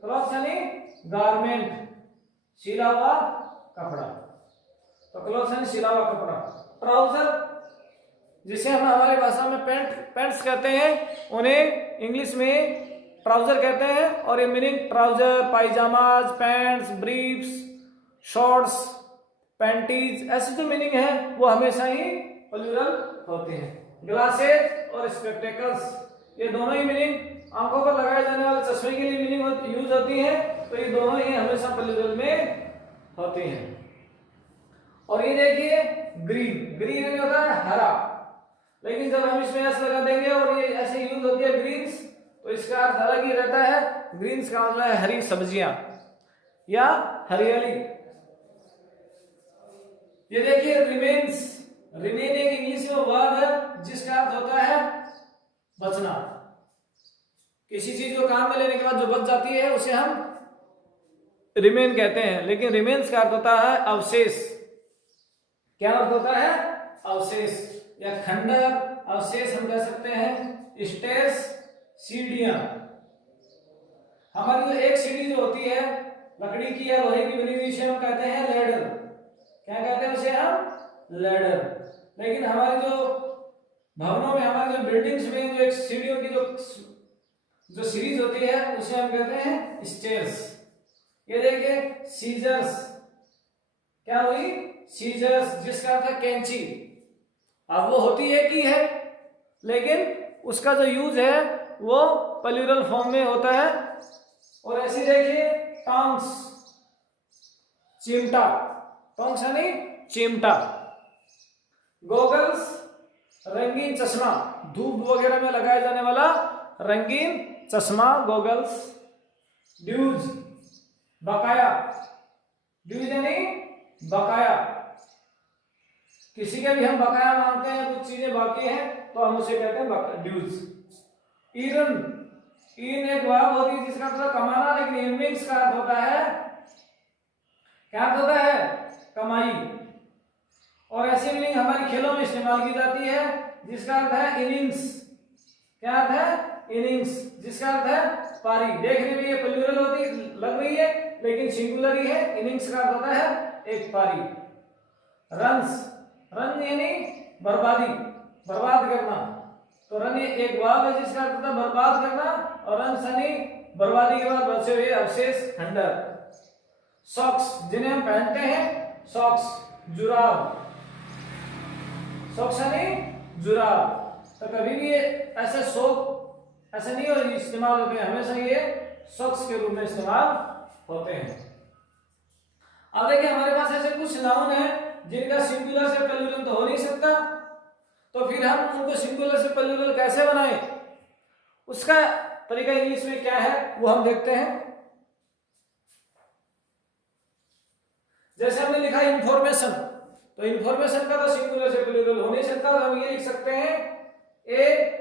क्लॉथ्स यानी गारमेंट, सिला हुआ कपड़ा, तो क्लॉथ्स यानी सिला हुआ कपड़ा। ट्राउजर जिसे हम हमारी भाषा में पैंट्स कहते हैं, उन्हें इंग्लिश में ट्राउजर कहते हैं, और ये meaning trouser, pyjamas, pants, briefs, shorts, panties, ऐसे जो मीनिंग है वो हमेशा ही प्लूरल होते हैं। ग्लासेस और स्पेक्टेकल्स, ये दोनों ही मीनिंग आंखों पर लगाए जाने वाले चश्मे के लिए मीनिंग यूज होती है, तो ये दोनों ही हमेशा प्लूरल में होते हैं। और ये देखिए ग्रीन, ग्रीन नहीं होता है हरा, लेकिन जब हम इसमें ऐसा लगा देंगे और ये ऐसे यूज होती है ग्रीन्स, तो इसका अर्थ अलग ही रहता है। ग्रीन्स का मतलब है हरी सब्जियां या हरियाली। ये देखिए रिमेन्स, रिमेन एक इंग्लिश में वर्ब है जिसका अर्थ होता है बचना, किसी चीज को काम में लेने के बाद जो बच जाती है उसे हम रिमेन कहते हैं, लेकिन रिमेन्स का अर्थ होता है अवशेष। क्या अर्थ होता है? अवशेष या खंडर, अवशेष हम कह सकते हैं। स्टेस, सीढ़ियां, हमारी जो एक सीढ़ी जो होती है लकड़ी की या लोहे की बनी हुई, इसे हम कहते हैं लैडर। क्या कहते हैं उसे हम? लैडर। लेकिन हमारे जो भवनों में, हमारे जो बिल्डिंग्स में जो एक सीढ़ियों की जो सीरीज होती है उसे हम कहते हैं स्टेयर्स। ये देखिए सीजर्स, क्या हुई? सीजर्स, जिसका अर्थ है कैंची। अब वो होती एक ही है, लेकिन उसका जो यूज है वो प्लूरल फॉर्म में होता है। और ऐसे देखिए टॉन्ग्स, चिमटा, टॉन्ग्स यानी चिमटा। गॉगल्स, रंगीन चश्मा, धूप वगैरह में लगाया जाने वाला रंगीन चश्मा, गॉगल्स। ड्यूज, बकाया, ड्यूज यानी बकाया। किसी का भी हम बकाया मानते हैं, कुछ चीजें बाकी हैं तो हम उसे कहते हैं ड्यूज। ईरन, इन एक वर्ब होती है जिसका अर्थ कमाना, लेकिन इर्निंग्स का अर्थ होता है, क्या अर्थ होता है? कमाई। और ऐसी मीनिंग हमारी खेलों में इस्तेमाल की जाती है जिसका अर्थ है इनिंग्स। क्या अर्थ है? इनिंग्स, जिसका अर्थ है पारी। देखने में ये प्लूरल होती लग रही है लेकिन सिंगुलर ही है। इनिंग्स का अर्थ होता है एक पारी। रन्स, रन यानी बर्बादी, बर्बाद करना। तो रन एक वर्ब है जिसका अर्थ है बर्बाद करना, और रन यानी बर्बादी के बाद बचे हुए अवशेष, खंडर। सॉक्स, जिन्हें हम पहनते हैं, सॉक्स, जुराब, सॉक्स यानी जुराब। तो कभी भी ऐसे सोक ऐसे नहीं हो इस्तेमाल होते हैं, हमेशा ये सॉक्स के रूप में इस्तेमाल होते हैं। अब देखिए हमारे पास ऐसे कुछ नाउन है जिनका सिंगुलर से प्लूरल तो हो नहीं सकता, तो फिर हम उनको सिंगुलर से प्लूरल कैसे बनाएं, उसका तरीका इंग्लिश में क्या है वो हम देखते हैं। जैसे हमने लिखा इंफॉर्मेशन, तो इंफॉर्मेशन का तो सिंगुलर से प्लूरल हो नहीं सकता, तो हम ये लिख सकते हैं a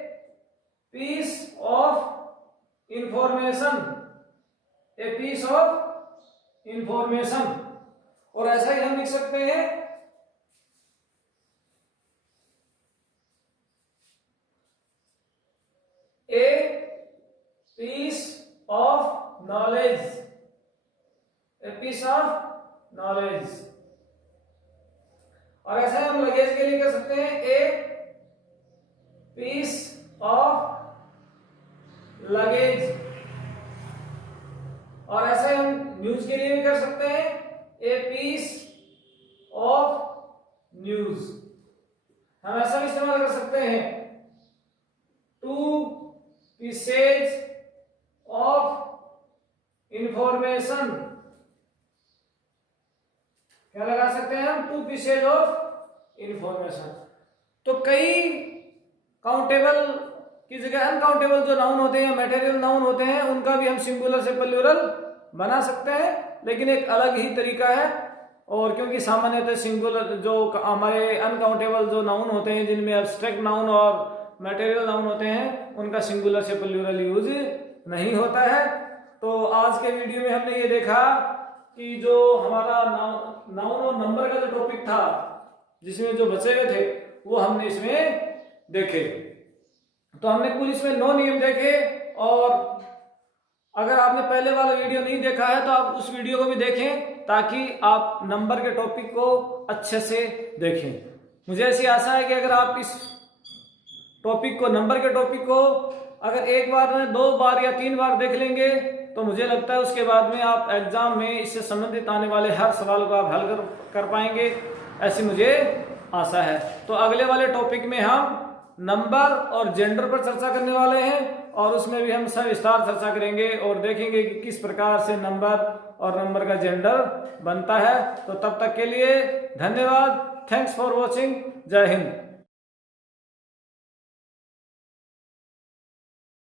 piece of information, a piece of information. और ऐसा ही हम लिख सकते हैं a piece of knowledge, a piece of knowledge. और ऐसा हम लगेज के लिए कर सकते हैं ए पीस ऑफ लगेज। और ऐसे हम न्यूज के लिए भी कर सकते हैं ए पीस ऑफ न्यूज। हम ऐसा भी इस्तेमाल कर सकते हैं टू पीसेज ऑफ इंफॉर्मेशन। क्या लगा सकते हैं हम? To pieces of information. तो कई काउंटेबल की जगह अनकाउंटेबल जो नाउन होते हैं, मटेरियल नाउन होते हैं, उनका भी हम सिंगुलर से प्लूरल बना सकते हैं, लेकिन एक अलग ही तरीका है। और क्योंकि सामान्यतः सिंगुलर जो हमारे अनकाउंटेबल जो नाउन होते हैं, जिनमें एब्स्ट्रैक्ट नाउन और मटेरियल नाउन होते हैं, उनका सिंगुलर से प्लूरल यूज नहीं होता है। तो आज के वीडियो में हमने ये देखा कि जो हमारा नाउन और नंबर का जो टॉपिक था, जिसमें जो बचे हुए थे, वो हमने इसमें देखे। तो हमने कुल इसमें 9 नियम देखे। और अगर आपने पहले वाला वीडियो नहीं देखा है तो आप उस वीडियो को भी देखें, ताकि आप नंबर के टॉपिक को अच्छे से देखें। मुझे ऐसी आशा है कि अगर आप इस टॉपिक को, नंबर के टॉपिक को अगर एक बार में 2 बार या 3 बार देख लेंगे, तो मुझे लगता है उसके बाद में आप एग्जाम में इससे संबंधित आने वाले हर सवाल को आप हल कर पाएंगे, ऐसी मुझे आशा है। तो अगले वाले टॉपिक में हम नंबर और जेंडर पर चर्चा करने वाले हैं, और उसमें भी हम सविस्तार चर्चा करेंगे और देखेंगे कि किस प्रकार से नंबर और नंबर का जेंडर बनता है। तो तब तक के लिए धन्यवाद। Thanks for watching. जय हिंद।